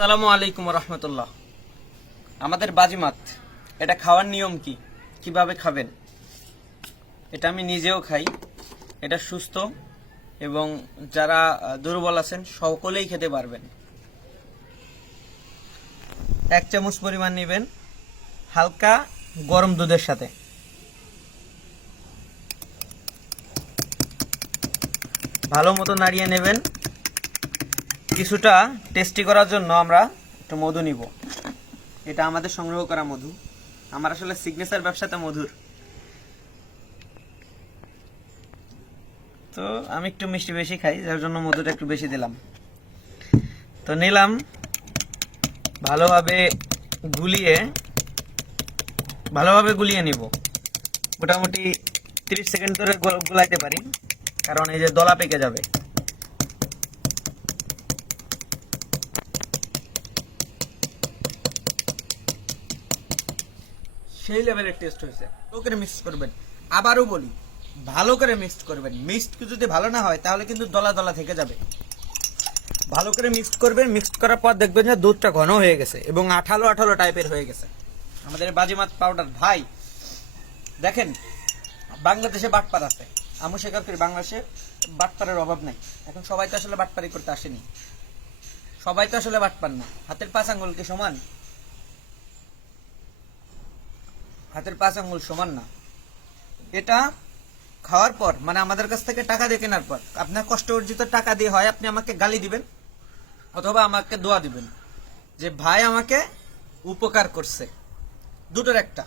আসসালামু আলাইকুম রহমতুল্লাহ। আমাদের বাজিমাত এটা খাওয়ার নিয়ম কি, কিভাবে খাবেন? এটা আমি নিজেও খাই। এটা সুস্থ এবং যারা দুর্বল আছেন সকলেই খেতে পারবেন। 1 চামচ পরিমাণ নেবেন হালকা গরম দুধের সাথে। ভালো মতো নাড়িয়ে নেবেন। কিছুটা টেস্টি করার জন্য আমরা একটু মধু নিব। এটা আমাদের সংগ্রহ করা মধু। আমার আসলে সিগনেচার ব্যবসাতে মধুর, তো আমি একটু মিষ্টি বেশি খাই, যার জন্য মধুটা একটু বেশি দিলাম। তো নিলাম, ভালোভাবে গুলিয়ে নিব। মোটামুটি 30 সেকেন্ড ধরে গোলাইতে পারি, কারণ এই যে দলা পেকে যাবে। সেই লেভেলের টেস্ট হয়েছে। ভালো করে মিক্স করবেন। আবারও বলি, ভালো করে মিক্স করবেন। মিক্সড যদি ভালো না হয় তাহলে কিন্তু দলা দলা থেকে যাবে। ভালো করে মিক্সড করবেন। মিক্সড করার পর দেখবেন যে দুধটা ঘন হয়ে গেছে এবং আঠালো আঠালো টাইপের হয়ে গেছে। আমাদের বাজিমাত পাউডার ভাই দেখেন, বাংলাদেশে বাটপার আছে, আমি স্বীকার করি বাংলাদেশে বাটপারের অভাব নাই। এখন সবাই তো আসলে বাটপারি করতে আসেনি, সবাই তো আসলে বাটপার না। হাতের 5 আঙ্গুল কি সমান? হাতের 5 আঙ্গুল সমান না। এটা খাওয়ার পর, মানে আমাদের কাছ থেকে টাকা দিয়ে কেনার পর, আপনার কষ্ট অর্জিত টাকা দিয়ে হয় আপনি আমাকে গালি দিবেন অথবা আমাকে দোয়া দিবেন যে ভাই আমাকে উপকার করছে, দুটোর একটা।